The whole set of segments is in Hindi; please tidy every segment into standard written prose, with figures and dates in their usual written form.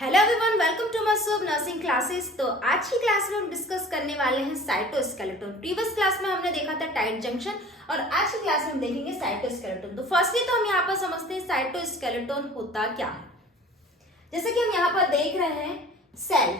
Hello everyone, welcome to my सब नर्सिंग क्लासेस। तो आज की क्लास में हम डिस्कस करने वाले हैं साइटोस्केलेटन। प्रीवियस क्लास में हमने देखा था टाइट जंक्शन और आज की क्लास में हम देखेंगे साइटोस्केलेटन। तो फर्स्टली तो हम यहाँ पर समझते हैं साइटोस्केलेटन होता क्या है। जैसे कि हम यहाँ पर देख रहे हैं सेल,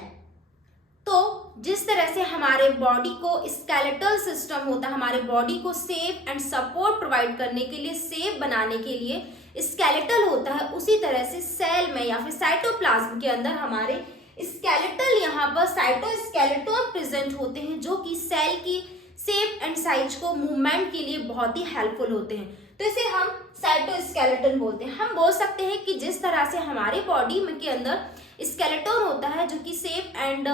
तो जिस तरह से हमारे बॉडी को स्केलेटल सिस्टम होता है, हमारे बॉडी को सेफ एंड सपोर्ट प्रोवाइड करने के लिए, सेफ बनाने के लिए स्केलेटल होता है, उसी तरह से सेल में या फिर साइटोप्लाज्म के अंदर हमारे स्केलेटल यहाँ पर साइटोस्केलेटन प्रेजेंट होते हैं, जो कि सेल की शेप एंड साइज को मूवमेंट के लिए बहुत ही हेल्पफुल होते हैं। तो इसे हम साइटोस्केलेटन बोलते हैं। हम बोल सकते हैं कि जिस तरह से हमारे बॉडी में के अंदर स्केलेटन होता है जो कि शेप एंड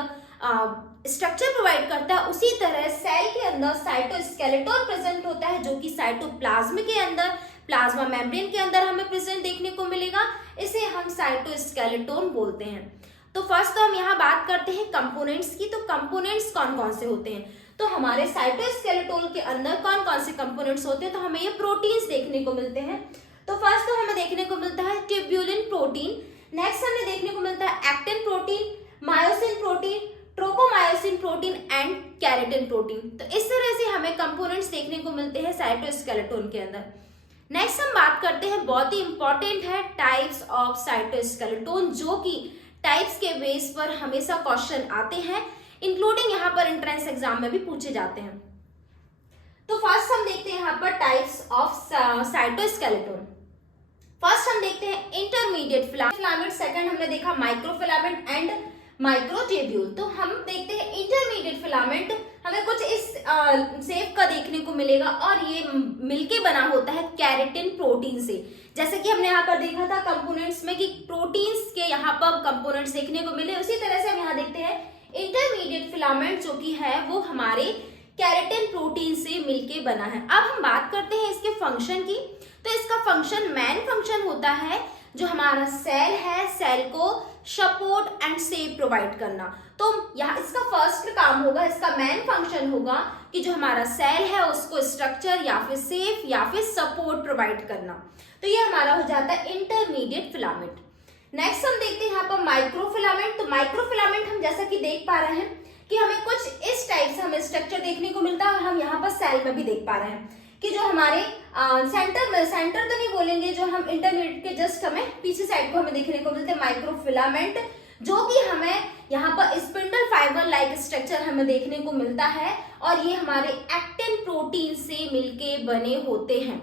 स्ट्रक्चर प्रोवाइड करता है, उसी तरह सेल के अंदर साइटोस्केलेटन प्रेजेंट होता है जो कि साइटोप्लाज्म के अंदर, प्लाज्मा मेम्ब्रेन के अंदर हमें प्रेजेंट देखने को मिलेगा। इसे हम साइटोस्केलेटन बोलते हैं। तो फर्स्ट तो हम यहाँ बात करते हैं कंपोनेंट्स की। तो कंपोनेंट्स कौन कौन से होते हैं, तो हमारे साइटोस्केलेटन के अंदर कौन कौन से कंपोनेंट्स होते हैं, तो हमें ये प्रोटीन्स देखने को मिलते हैं। तो फर्स्ट तो हमें देखने को मिलता है ट्यूब्यूलिन प्रोटीन, नेक्स्ट हमें देखने को मिलता है actin protein, myosin protein, tropomyosin protein and keratin protein. तो इस तरह से हमें कंपोनेंट्स देखने को मिलते हैं साइटोस्केलेटन के अंदर। नेक्स्ट हम बात करते हैं, बहुत ही इंपॉर्टेंट है, टाइप्स ऑफ साइटोस्केलेटन, जो कि टाइप्स के बेस पर हमेशा क्वेश्चन आते हैं, इंक्लूडिंग यहाँ पर एंट्रेंस एग्जाम में भी पूछे जाते हैं। तो फर्स्ट हम देखते हैं यहाँ पर टाइप्स ऑफ साइटोस्केलेटन। फर्स्ट हम देखते हैं इंटरमीडिएट फिलामेंट, सेकंड हमने देखा माइक्रोफिलामेंट एंड माइक्रोट्यूब्यूल। तो हम देखते हैं इंटरमीडिएट फिलामेंट, हमें कुछ इस शेप का देखने को मिलेगा और ये मिलके बना होता है केराटिन प्रोटीन से। जैसे कि हमने यहाँ पर देखा था कंपोनेंट्स में कि प्रोटीन्स के यहाँ पर कंपोनेंट्स देखने को मिले, उसी तरह से हम यहाँ देखते हैं इंटरमीडिएट फिलामेंट जो कि है वो हमारे केराटिन प्रोटीन से मिलके बना है। अब हम बात करते हैं इसके फंक्शन की। तो इसका फंक्शन, मेन फंक्शन होता है जो हमारा सेल है, सेल को सपोर्ट एंड सेफ प्रोवाइड करना। तो यहाँ इसका फर्स्ट काम होगा, इसका मेन फंक्शन होगा कि जो हमारा सेल है उसको स्ट्रक्चर या फिर सेफ या फिर सपोर्ट प्रोवाइड करना। तो ये हमारा हो जाता है इंटरमीडिएट फिलामेंट। नेक्स्ट हम देखते हैं यहाँ पर माइक्रोफिलामेंट। तो माइक्रोफिलामेंट हम जैसा कि देख पा रहे हैं कि हमें कुछ इस टाइप से हमें स्ट्रक्चर देखने को मिलता है और हम यहाँ पर सेल में भी देख पा रहे हैं कि जो हमारे सेंटर तो नहीं बोलेंगे, जो हम इंटरमीडिएट के जस्ट हमें पीछे साइड को हमें देखने को मिलते हैं माइक्रोफिलामेंट, जो कि हमें यहाँ पर स्पिंडल फाइबर लाइक स्ट्रक्चर हमें देखने को मिलता है और ये हमारे एक्टिन प्रोटीन से मिलके बने होते हैं।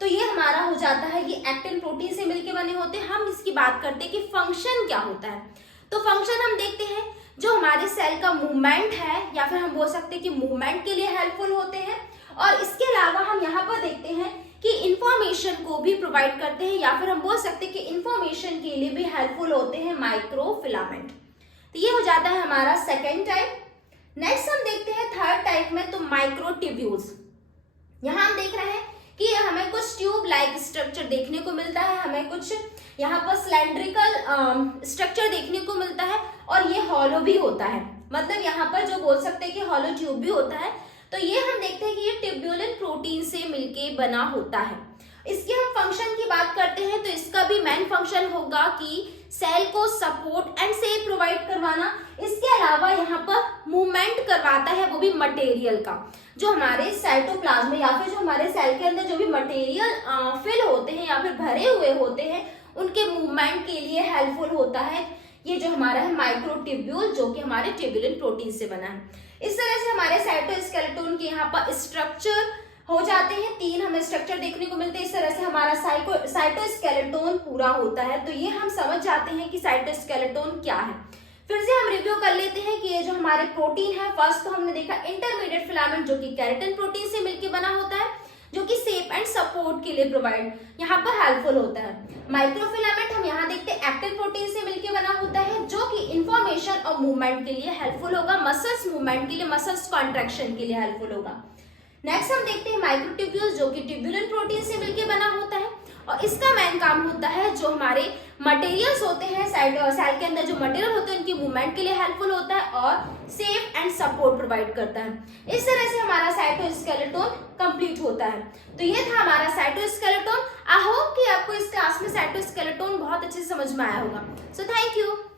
तो ये हमारा हो जाता है, ये एक्टिन प्रोटीन से मिलके बने होते हैं। हम इसकी बात करते हैं कि फंक्शन क्या होता है। तो फंक्शन हम देखते हैं, जो हमारे सेल का मूवमेंट है या फिर हम बोल सकते हैं कि मूवमेंट के लिए हेल्पफुल होते हैं, और इसके अलावा हम यहाँ पर देखते हैं कि इंफॉर्मेशन को भी प्रोवाइड करते हैं या फिर हम बोल सकते हैं कि इंफॉर्मेशन के लिए भी हेल्पफुल होते हैं माइक्रोफिलामेंट। तो ये हो जाता है हमारा सेकेंड टाइप। नेक्स्ट हम देखते हैं थर्ड टाइप में, तो माइक्रोट्यूब्यूल्स। यहाँ हम देख रहे हैं कि हमें कुछ ट्यूब लाइक स्ट्रक्चर देखने को मिलता है, हमें कुछ यहाँ पर सिलेंड्रिकल स्ट्रक्चर देखने को मिलता है और ये हॉलो भी होता है, मतलब यहाँ पर जो बोल सकते हैं कि हॉलो ट्यूब भी होता है। तो ये हम देखते हैं कि ये ट्यूब्यूलिन प्रोटीन से मिलके बना होता है। इसके हम फंक्शन की बात करते हैं, तो इसका भी मेन फंक्शन होगा कि सेल को सपोर्ट एंड सेफ प्रोवाइड करवाना। इसके अलावा यहाँ पर मूवमेंट करवाता है, वो भी मटेरियल का, जो हमारे साइटोप्लाज्म या फिर जो हमारे सेल के अंदर जो भी मटेरियल फिल होते हैं या फिर भरे हुए होते हैं, उनके मूवमेंट के लिए हेल्पफुल होता है ये जो हमारा है माइक्रोट्यूब्यूल, जो कि हमारे ट्यूब्यूलिन प्रोटीन से बना है। इस तरह से हमारे साइटोस्केलेटन के यहाँ पर स्ट्रक्चर हो जाते हैं, तीन हमें स्ट्रक्चर देखने को मिलते हैं। इस तरह से हमारा साइटोस्केलेटन पूरा होता है। तो ये हम समझ जाते हैं कि साइटोस्केलेटन क्या है। फिर से हम रिव्यू कर लेते हैं कि ये जो हमारे प्रोटीन है, फर्स्ट तो हमने देखा इंटरमीडिएट फिलामेंट जो कि केराटिन प्रोटीन से मिलकर बना होता है, जो कि सेफ एंड सपोर्ट के लिए प्रोवाइड यहाँ पर हेल्पफुल होता है। माइक्रोफिलामेंट हम यहाँ देखते हैं एक्टिन प्रोटीन से मिलकर बना होता है, जो कि इंफॉर्मेशन और मूवमेंट के लिए हेल्पफुल होगा, मसल्स मूवमेंट के लिए, मसल्स कॉन्ट्रैक्शन के लिए हेल्पफुल होगा। नेक्स्ट हम देखते हैं माइक्रोट्यूब्यूल्स, जो कि ट्यूब्यूलिन प्रोटीन से मिलकर बना होता है और इसका मेन काम होता है जो हमारे मटेरियल्स होते हैं सेल के अंदर, जो मटेरियल होते हैं उनकी मूवमेंट के लिए हेल्पफुल होता है और सेफ एंड सपोर्ट प्रोवाइड करता है। इस तरह से हमारा साइटोस्केलेटन कंप्लीट होता है। तो ये था हमारा साइटोस्केलेटन। आई होप कि आपको इस क्लास में साइटोस्केलेटन बहुत अच्छे से समझ में आया होगा। So thank you.